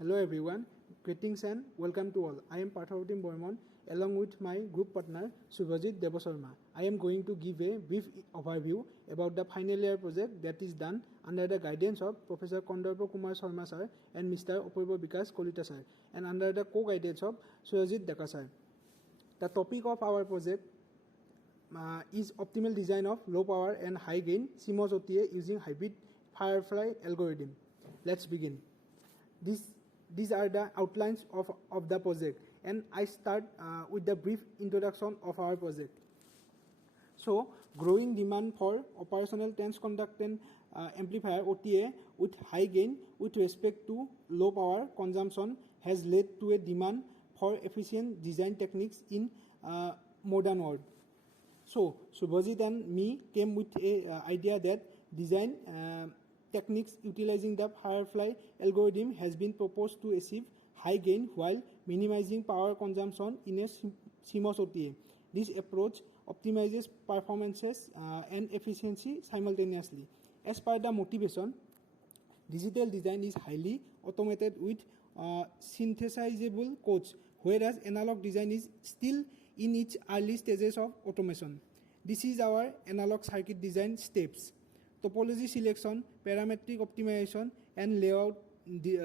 Hello everyone, greetings and welcome to all. I am Partha Barman along with my group partner Subhrajit Sarma. I am going to give a brief overview about the final year project that is done under the guidance of Professor Kondorpo Kumar Sarma sir and Mr. Opurbo Bikas Kolita sir and under the co-guidance of Surajit Daka sir. The topic of our project is optimal design of low power and high gain CMOS OTA using hybrid Firefly algorithm. Let's begin. These are the outlines of the project, and I start with the brief introduction of our project. So, growing demand for operational transconductance amplifier OTA with high gain with respect to low power consumption has led to a demand for efficient design techniques in modern world. So, Subhrajit and me came with a idea that design techniques utilizing the Firefly algorithm has been proposed to achieve high gain while minimizing power consumption in a CMOS OTA. This approach optimizes performances and efficiency simultaneously. As per the motivation, digital design is highly automated with synthesizable codes, whereas analog design is still in its early stages of automation. This is our analog circuit design steps. Topology selection, parametric optimization, and layout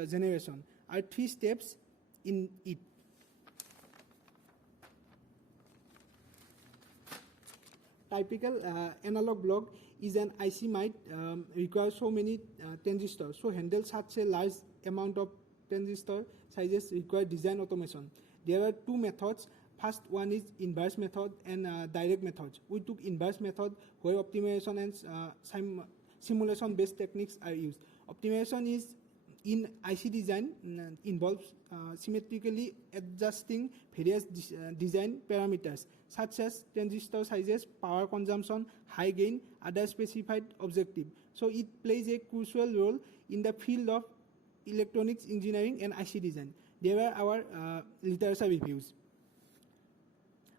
generation are 3 steps in it. Typical analog block is an IC might require so many transistors. So handle such a large amount of transistor sizes require design automation. There are 2 methods. First one is inverse method and direct methods. We took inverse method where optimization and simulation based techniques are used. Optimization is in IC design involves symmetrically adjusting various design parameters such as transistor sizes, power consumption, high gain, other specified objective. So it plays a crucial role in the field of electronics engineering and IC design. There were our literature reviews.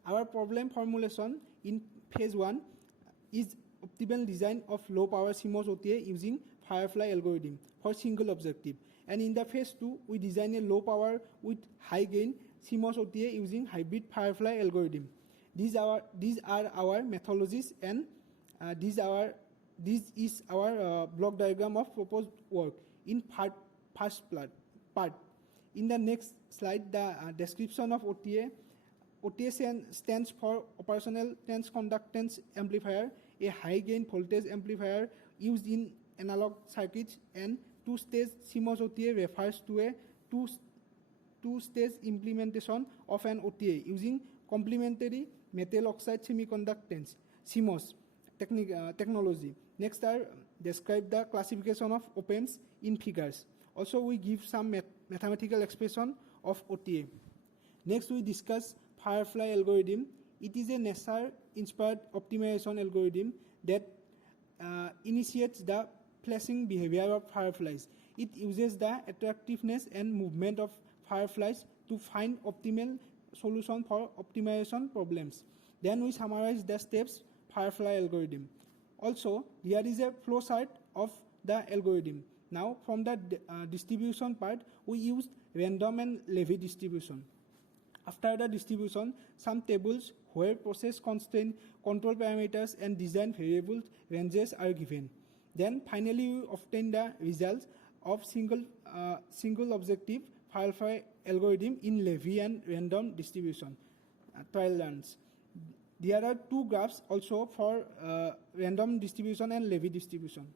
Our problem formulation in phase 1 is optimal design of low power CMOS OTA using Firefly algorithm for single objective. And in the phase 2, we design a low power with high gain CMOS OTA using hybrid Firefly algorithm. These are our methodologies, and this is our block diagram of proposed work in first part. In the next slide, the description of OTA. OTA stands for Operational Transconductance Amplifier, a high-gain voltage amplifier used in analog circuits, and two-stage CMOS OTA refers to a two-stage implementation of an OTA using complementary metal oxide semiconductance (CMOS) technology. Next are describe the classification of op-amps in figures. Also, we give some mathematical expression of OTA. Next, we discuss Firefly algorithm. It is a NASA-inspired optimization algorithm that initiates the flashing behavior of fireflies. It uses the attractiveness and movement of fireflies to find optimal solution for optimization problems. Then we summarize the steps Firefly algorithm. Also, there is a flowchart of the algorithm. Now, from the distribution part, we used random and Levy distribution. After the distribution, some tables where process constraint, control parameters, and design variables ranges are given. Then finally, we obtain the results of single objective Firefly algorithm in Levy and random distribution trial runs. There are 2 graphs also for random distribution and Levy distribution.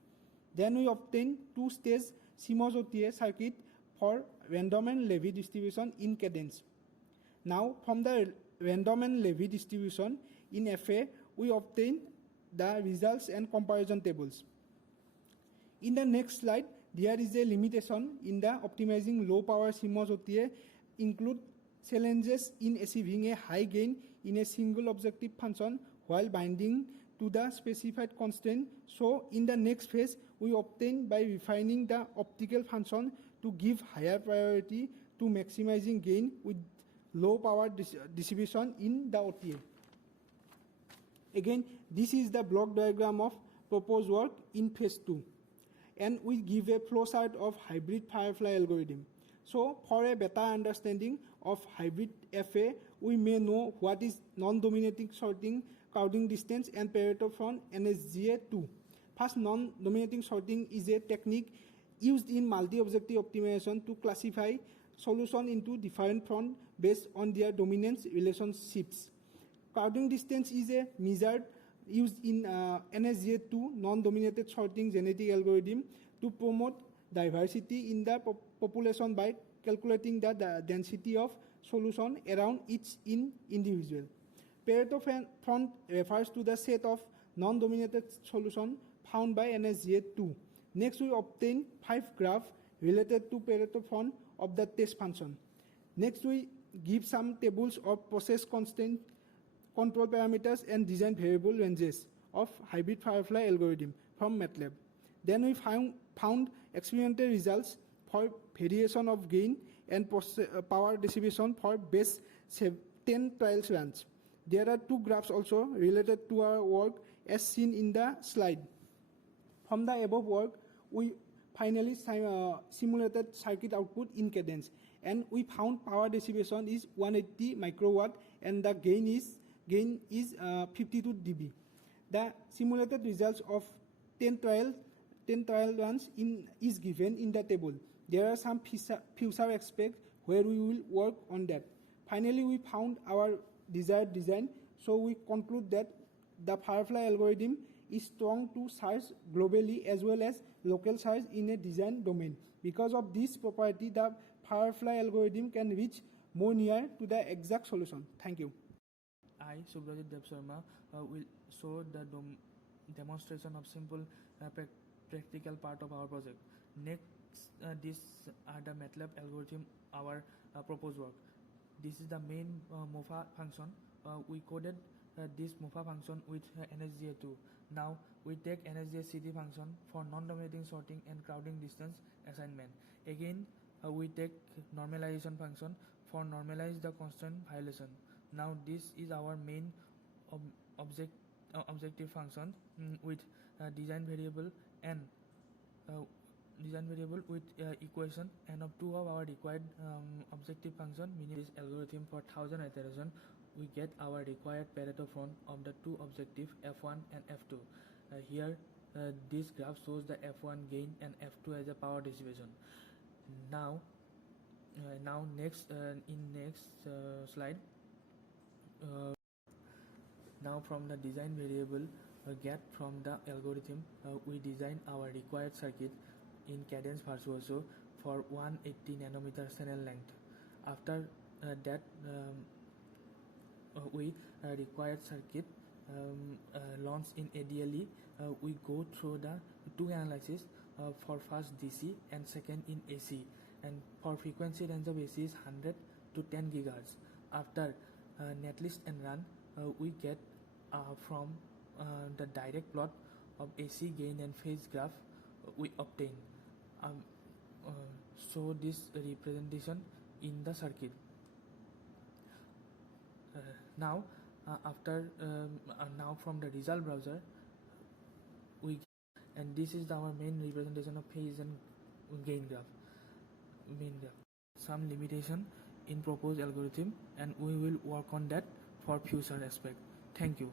Then we obtain 2-stage CMOS OTA circuit for random and Levy distribution in cadence. Now, from the random and Levy distribution in FA, we obtain the results and comparison tables. In the next slide, there is a limitation in the optimizing low power CMOS OTA include challenges in achieving a high gain in a single objective function while binding to the specified constraint. So, in the next phase, we obtain by refining the optical function to give higher priority to maximizing gain with low power distribution in the OTA. Again, this is the block diagram of proposed work in phase 2. And we give a flowchart of hybrid Firefly algorithm. So for a better understanding of hybrid FA, we may know what is non-dominating sorting, crowding distance, and Pareto from NSGA2. First, non-dominating sorting is a technique used in multi-objective optimization to classify solutions into different fronts based on their dominance relationships. Crowding distance is a measure used in NSGA2 non-dominated sorting genetic algorithm to promote diversity in the population by calculating the density of solution around each individual. Pareto front refers to the set of non-dominated solutions found by NSGA2. Next, we obtain 5 graphs related to Pareto front of the test function. Next, we give some tables of process constraint, control parameters, and design variable ranges of hybrid Firefly algorithm from MATLAB. Then we found experimental results for variation of gain and power distribution for base 10 trials runs. There are 2 graphs also related to our work as seen in the slide. From the above work, we finally simulated circuit output in cadence, and we found power distribution is 180 microwatt and the gain is 52 dB. The simulated results of 10 trial runs is given in the table. There are some future aspects where we will work on that. Finally, we found our desired design, so we conclude that the Firefly algorithm is strong to search globally as well as local search in a design domain. Because of this property, the Firefly algorithm can reach more near to the exact solution. Thank you. I, Subhrajit Sarma, will show the demonstration of simple practical part of our project. Next, these are the MATLAB algorithm, our proposed work. This is the main MOFA function. We coded this MOFA function with NSGA2. Now we take NSGA-CD function for non-dominating sorting and crowding distance assignment. Again, we take normalization function for normalize the constant violation. Now this is our main objective function with design variable and with equation and of 2 of our required objective function, meaning this algorithm for 1000 iteration, we get our required Pareto front of the 2 objective F1 and F2. Here this graph shows the F1 gain and F2 as a power distribution. Now next slide. Now from the design variable get from the algorithm, we design our required circuit in cadence virtuoso for 180 nanometer channel length. After that we required circuit launched in ADLE. We go through the 2 analysis for first DC and second in AC, and for frequency range of AC is 100 to 10 GHz. After netlist and run, we get from the direct plot of AC gain and phase graph we obtain. So this representation in the circuit. Now from the result browser and this is our main representation of phase and gain graph. Some limitation in proposed algorithm, and we will work on that for future aspect. Thank you.